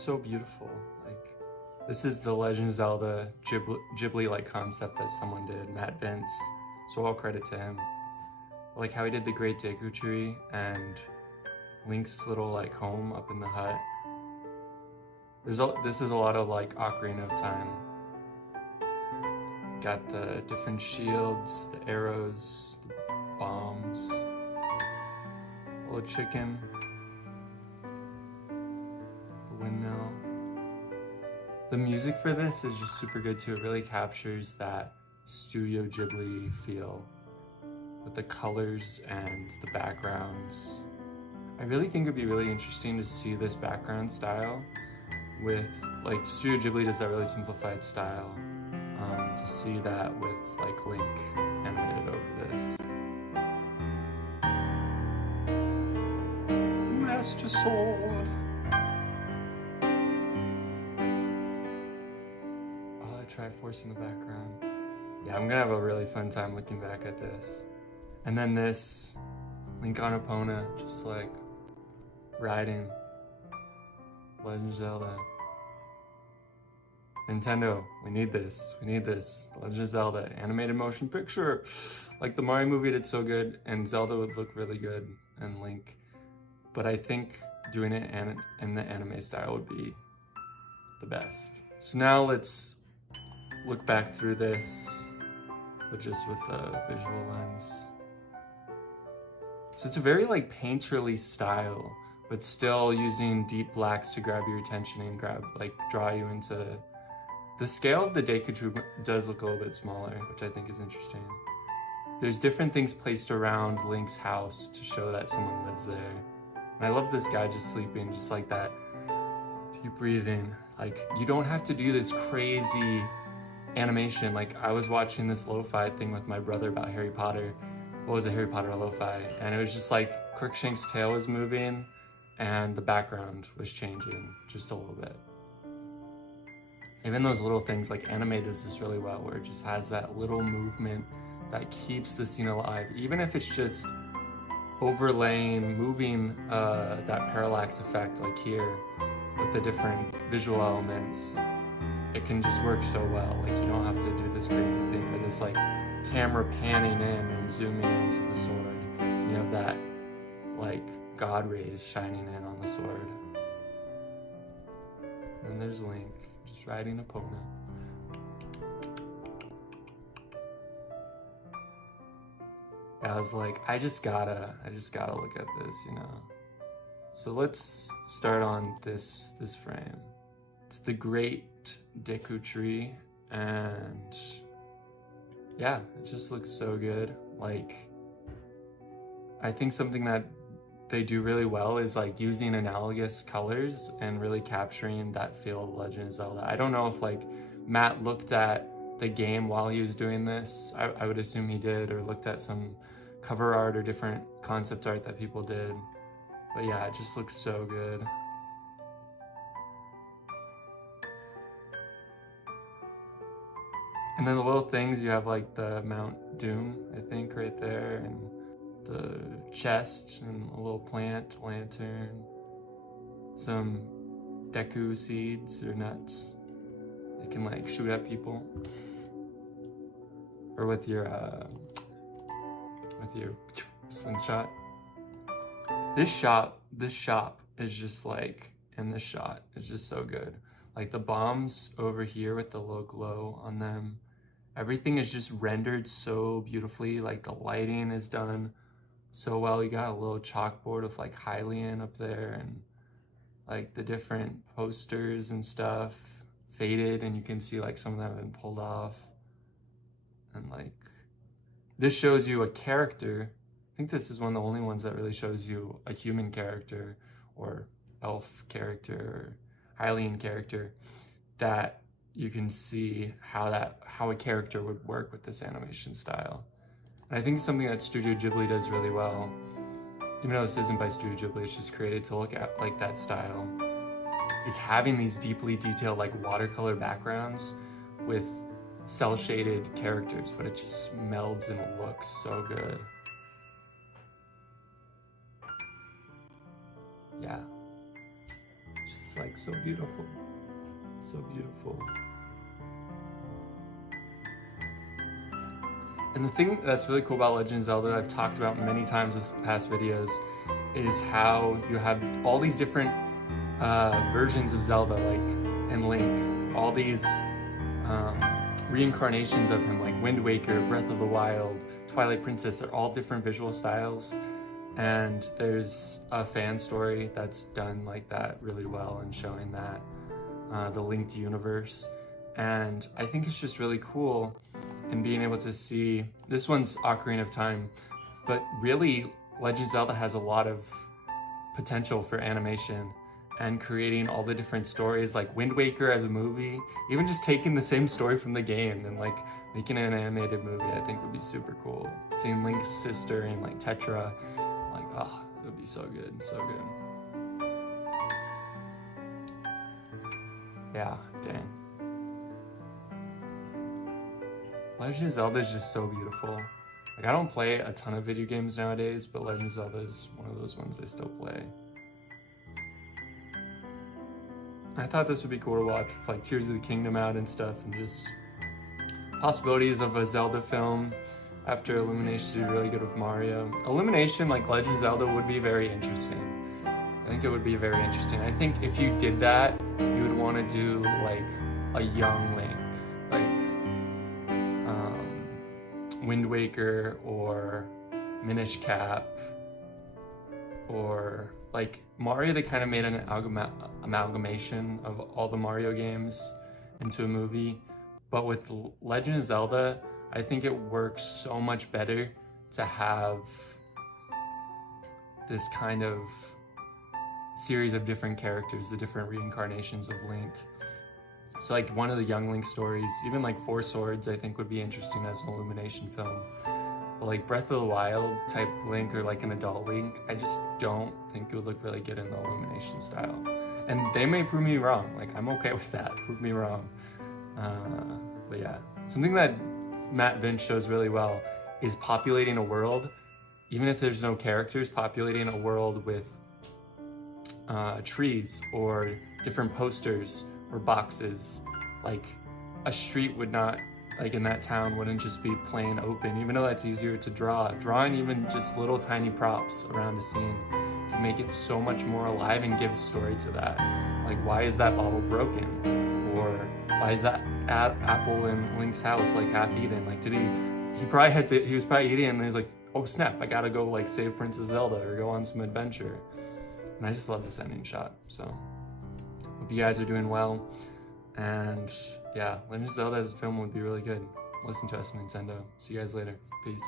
so beautiful. Like, this is the Legend of Zelda Ghibli-like concept that someone did, Matt Vince. So all credit to him. Like how he did the Great Deku Tree and Link's little like home up in the hut. This is a lot of like Ocarina of Time. Got the different shields, the arrows, the bombs, little chicken, the windmill. The music for this is just super good too. It really captures that Studio Ghibli feel with the colors and the backgrounds. I really think it'd be really interesting to see this background style with, like, Studio Ghibli does that really simplified style. To see that with like Link animated over this. The Master Sword. Oh, that Triforce in the background. Yeah, I'm gonna have a really fun time looking back at this. And then this Link on Epona, just like riding Legend of Zelda. Nintendo, we need this. We need this. Legend of Zelda, animated motion picture. Like the Mario movie did so good, and Zelda would look really good, and Link. But I think doing it in the anime style would be the best. So now let's look back through this, but just with the visual lens. So it's a very like painterly style, but still using deep blacks to grab your attention and draw you into. The scale of the Deku Tree does look a little bit smaller, which I think is interesting. There's different things placed around Link's house to show that someone lives there. And I love this guy just sleeping, just like that. Deep breathing. Like, you don't have to do this crazy animation. Like, I was watching this lo-fi thing with my brother about Harry Potter. What was a Harry Potter lo-fi? And it was just like Crookshank's tail was moving and the background was changing just a little bit. Even those little things, like anime does this really well, where it just has that little movement that keeps the scene alive. Even if it's just overlaying, moving that parallax effect, like here, with the different visual elements, it can just work so well. Like, you don't have to do this crazy thing where it's like camera panning in and zooming into the sword. You have that, like, God rays shining in on the sword. And there's Link. Just riding Epona. I was like, I just gotta look at this, you know. So let's start on this frame. It's the Great Deku Tree, and yeah, it just looks so good. Like, I think something that they do really well is like using analogous colors and really capturing that feel of Legend of Zelda. I don't know if like Matt looked at the game while he was doing this. I would assume he did, or looked at some cover art or different concept art that people did. But yeah, it just looks so good. And then the little things, you have like the Mount Doom, I think, right there, and the chest, and a little plant, lantern, some Deku seeds or nuts. They can like shoot at people, or with your slingshot. This shop is just like, in this shot is just so good. Like the bombs over here with the low glow on them, everything is just rendered so beautifully. Like the lighting is done so well. You got a little chalkboard of like Hylian up there, and like the different posters and stuff faded, and you can see like some of them have been pulled off. And like, this shows you a character. I think this is one of the only ones that really shows you a human character or elf character or Hylian character, that you can see how a character would work with this animation style. And I think it's something that Studio Ghibli does really well. Even though this isn't by Studio Ghibli, it's just created to look at like that style, is having these deeply detailed like watercolor backgrounds with cel-shaded characters, but it just melds and it looks so good. Yeah, just It's like so beautiful. So beautiful. And the thing that's really cool about Legend of Zelda, I've talked about many times with past videos, is how you have all these different versions of Zelda, like, and Link, all these reincarnations of him, like Wind Waker, Breath of the Wild, Twilight Princess. They're all different visual styles, and there's a fan story that's done like that really well and showing that the linked universe. And I think it's just really cool in being able to see, this one's Ocarina of Time, but really Legend of Zelda has a lot of potential for animation and creating all the different stories, like Wind Waker as a movie, even just taking the same story from the game and like making an animated movie, I think would be super cool. Seeing Link's sister and like Tetra, like, oh, it would be so good, so good. Yeah, dang. Legend of Zelda is just so beautiful. Like, I don't play a ton of video games nowadays, but Legend of Zelda is one of those ones I still play. I thought this would be cool to watch with like Tears of the Kingdom out and stuff, and just possibilities of a Zelda film after Illumination did really good with Mario. Illumination, like Legend of Zelda, would be very interesting. I think it would be very interesting. I think if you did that, you would want to do like a young Link, like Wind Waker or Minish Cap, or like Mario. They kind of made an amalgamation of all the Mario games into a movie, but with Legend of Zelda, I think it works so much better to have this kind of series of different characters, the different reincarnations of Link. So like one of the young Link stories, even like Four Swords, I think would be interesting as an Illumination film. But like Breath of the Wild type Link or like an adult Link, I just don't think it would look really good in the Illumination style. And they may prove me wrong, like I'm okay with that, prove me wrong. But yeah, something that Matt Vince shows really well is populating a world, even if there's no characters, populating a world with trees or different posters or boxes. Like a street would not, like in that town, wouldn't just be plain open, even though that's easier to draw. Drawing even just little tiny props around a scene can make it so much more alive and give story to that. Like, why is that bottle broken? Or why is that apple in Link's house like half eaten? Like, he was probably eating it and he's like, oh snap, I gotta go like save Princess Zelda or go on some adventure. And I just love this ending shot. So hope you guys are doing well. And yeah, Legend of Zelda as a film would be really good. Listen to us, Nintendo. See you guys later. Peace.